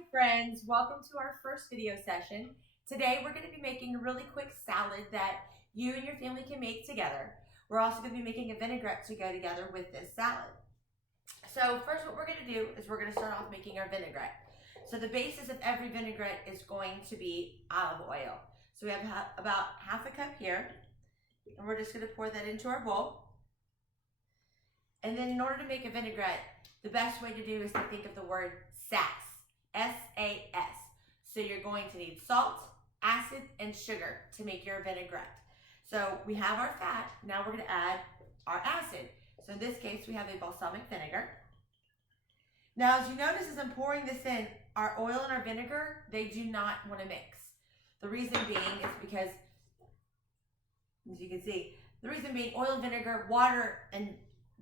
Hi friends, welcome to our first video session. Today we're going to be making a really quick salad that you and your family can make together. We're also going to be making a vinaigrette to go together with this salad. So first what we're going to do is we're going to start off making our vinaigrette. So the basis of every vinaigrette is going to be olive oil. So we have about half a cup here, and we're just going to pour that into our bowl. And then in order to make a vinaigrette, the best way to do is to think of the word SAS. S-A-S. So you're going to need salt, acid, and sugar to make your vinaigrette. So we have our fat, now we're going to add our acid. So in this case, we have a balsamic vinegar. Now as you notice as I'm pouring this in, our oil and our vinegar, they do not want to mix. The reason being is because, as you can see, the reason being oil and vinegar, water and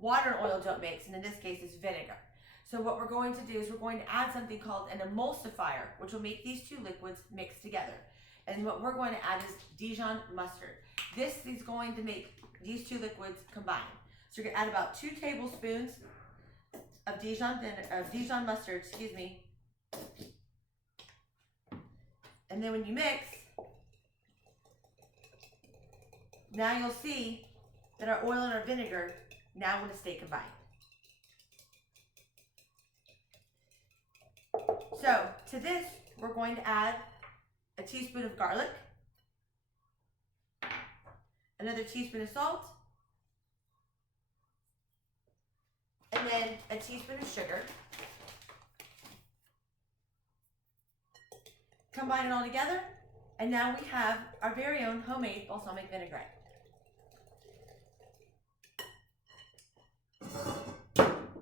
oil don't mix, and in this case it's vinegar. So what we're going to do is we're going to add something called an emulsifier, which will make these two liquids mix together. And what we're going to add is Dijon mustard. This is going to make these two liquids combine. So you're going to add about 2 tablespoons of Dijon mustard, And then when you mix, now you'll see that our oil and our vinegar now want to stay combined. So to this, we're going to add a teaspoon of garlic, another teaspoon of salt, and then a teaspoon of sugar. Combine it all together, and now we have our very own homemade balsamic vinaigrette.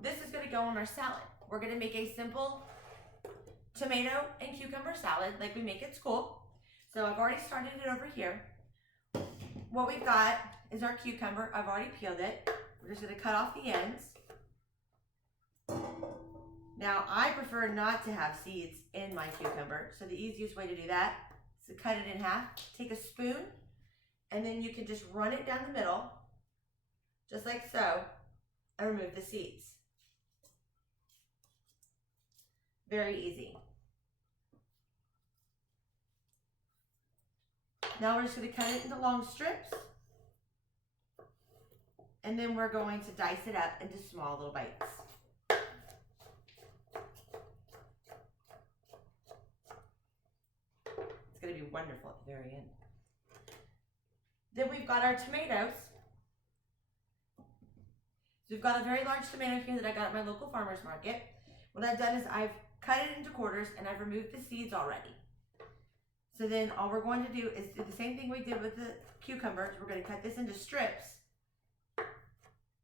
This is going to go on our salad. We're going to make a simple tomato and cucumber salad like we make at school. So I've already started it over here. What we've got is our cucumber. I've already peeled it. We're just going to cut off the ends. Now I prefer not to have seeds in my cucumber, so the easiest way to do that is to cut it in half. Take a spoon, and then you can just run it down the middle, just like so, and remove the seeds. Very easy. Now we're just going to cut it into long strips, and then we're going to dice it up into small little bites. It's going to be wonderful at the very end. Then we've got our tomatoes. So we've got a very large tomato here that I got at my local farmer's market. What I've done is I've cut it into quarters and I've removed the seeds already. So then all we're going to do is do the same thing we did with the cucumbers. We're going to cut this into strips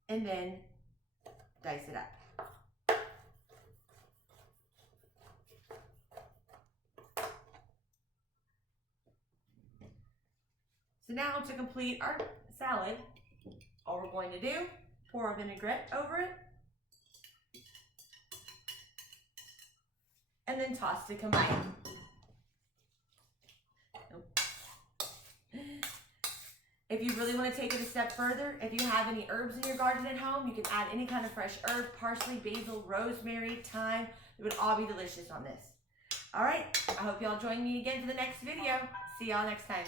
and then dice it up. So now to complete our salad, all we're going to do, pour our vinaigrette over it, and then toss to combine. If you really want to take it a step further, if you have any herbs in your garden at home, you can add any kind of fresh herb, parsley, basil, rosemary, thyme. It would all be delicious on this. All right, I hope y'all join me again for the next video. See y'all next time.